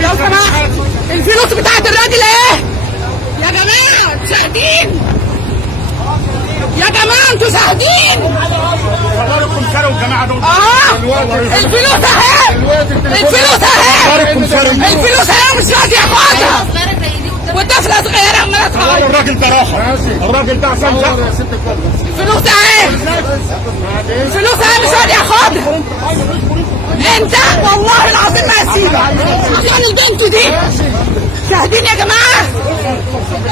لو سمحت الفلوس بتاعت الراجل ايه؟ يا جماعه شاهدين، يا جماعه انتوا شاهدين. الفلوس اهي، الفلوس اهي، الفلوس اهي مش راضي ياخدها، والطفله صغيره عماله تعيط. الراجل ده راح، الراجل ده عشان الفلوس اهي، الفلوس اهي مش راضي ياخدها. انت والله العظيم ما هسيبك عشان البنت دي. شاهدين يا جماعه،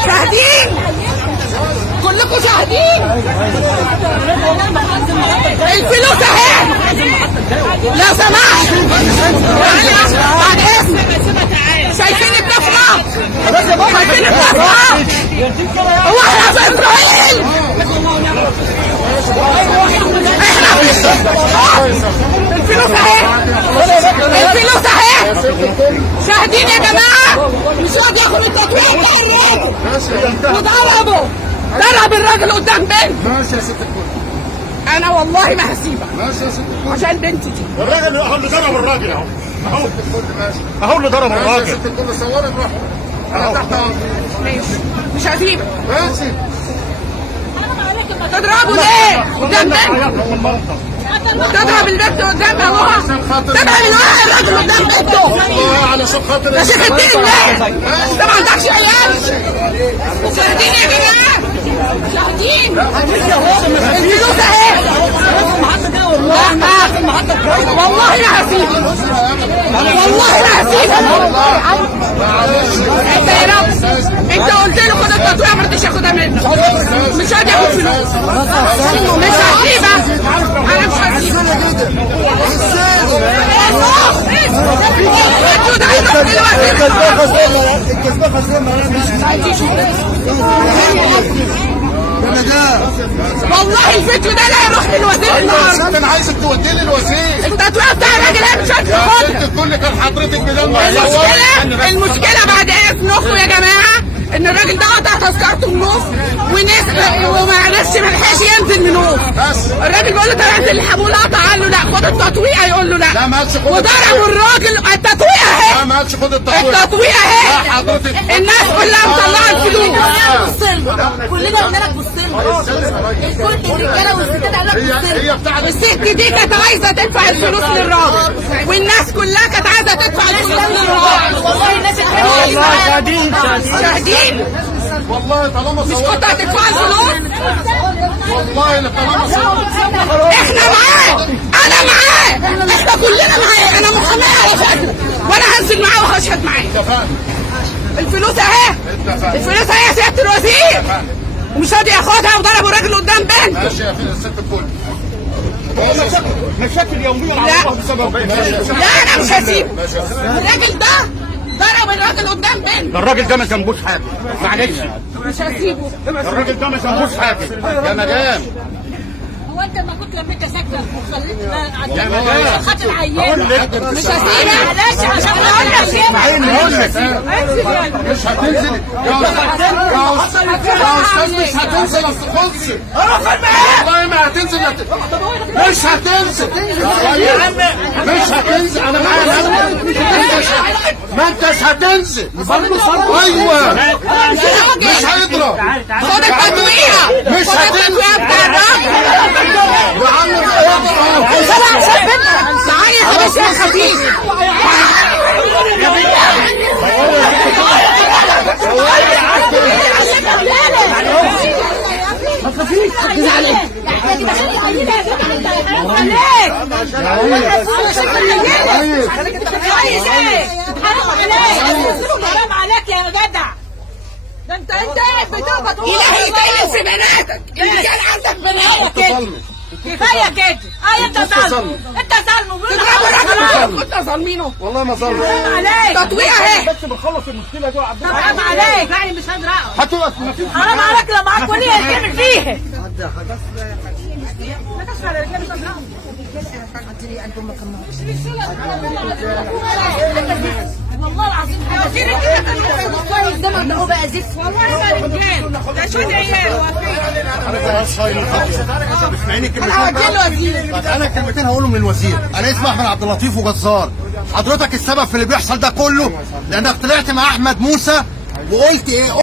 شاهدين كلكم شاهدين. الفلوس اهي لو سمحت بعد اذنك. شايفين الطفله؟ شايفين الطفله؟ هو احنا في اسرائيل؟ احنا الفلوس اهي، الفلوس اهي. شاهدين يا جماعه مش راضي ياخد التطوير بتاع الراجل وضربه، ضرب الراجل قدام بنت. ماشي يا ست الكل، انا والله ما هسيبك ماشي يا ست الكل. عشان بنتي دي. الراجل اهو اللي ضرب الراجل، اهو اهو ماشي اهو اللي ضرب ماشي يا الراجل. ست الكل، صوري براحتك، انا تحت امرك. ماشي مش هسيبك. ماشي. تضربه ليه قدام بنت؟ تضرب البنت قدام ابوها، تضرب الراجل قدام بنته. والله علشان خاطر ده شيخ الدين الله، انت ما عندكش عيال. شاهدين يا جماعه، شاهدين. الفلوس اهي. والله ما هسيبك، والله ما هسيبك. انت يا رب، انت قلت له خد التطويع ما رضيش ياخدها منك، مش راضي ياخد فلوس. مش هسيبك، انا مش هسيبك. والله الفيديو ده لا يروح للوزير النهارده. انا عايزك توديه للوزير. التطوير بتاع الراجل ايه مش هتاخدها. تقول لي كان حضرتك بدل ما المشكله بعد اذنكم يا جماعه ان الراجل ده قطع تذكرته النص وما عرفش ما لحقش ينزل من نص. الراجل بيقول له طب انزل الحمول، قطع قال له لا خد التطويع، يقول له لا. لا ما قالش خد وضربوا الراجل. التطويع اهي، لا ما قالش خد التطويع. التطويع اهي. لا حضرتك الناس كلها مطلعه الفلوس. كلنا قلنا لك بص لنا، كل الرجاله والستات قالوا لك بص لنا. هي بتاعت الست دي كانت عايزه تدفع الفلوس للراجل، والناس كلها كانت عايزه تدفع الفلوس للراجل. والله الناس شاهدين. والله طالما مش صورت كنت هتدفع الفلوس؟ والله طالما صورت احنا معاه، انا معاه، احنا كلنا معاه. انا محاميه على فكره، وانا هنزل معاه وهشهد معاه. اتفقنا. الفلوس اهي، الفلوس اهي يا سياده الوزير، ومش راضي ياخدها وضربوا الراجل قدام بنت. ماشي يا ست الكل. مشاكل يوميه لا على بسبب لا انا مش هسيبه. الراجل ده ضرب الراجل قدام بنت. الراجل ده ما ذنبوش حاجه، معلش مش هسيبه. الراجل ده ما ذنبوش حاجه يا مدام. هو انت ما كنت لما انت ساكته وخليتنا يا مدام خاطر عيان مش هسيبه. معلش عشان اقول لك مش هتنزل يا استاذ، مش هتنزل اصل خلص. والله ما هتنزل، مش هتنزل مش هتنزل. انا معايا ما انتش هتنزل. ايوه مش هيضرب. خد التطويع، مش خد التطويع بتاع الراجل. يا عم تعالي يا باشا يا خفيف. ما تخافيش، ركزي عليه. حرام عليك يا جدع، ده انت قاعد بتقبض. إلهي يكلم في بناتك، اللي كان عندك بنات. كفايه كده. انت ظالم، انت ظالم. تضربوا الراجل كنت ظالمينه. والله ما ظلم. حرام عليك، تطويع اهي. بس بنخلص المشكله دي يا عبد حرام عليك. يعني مش هنرقص. هتقف حرام عليك لو معاك وليه تعمل فيها. والله العظيم كويس ده ما هو بقى زفت. والله ما رجال ده شو عيال اسمعيني انا هوديه الوزير. انا كلمتين هقولهم للوزير. انا اسمي احمد عبد اللطيف وجزار. حضرتك السبب في اللي بيحصل ده كله، لانك طلعت مع احمد موسى وقلت ايه؟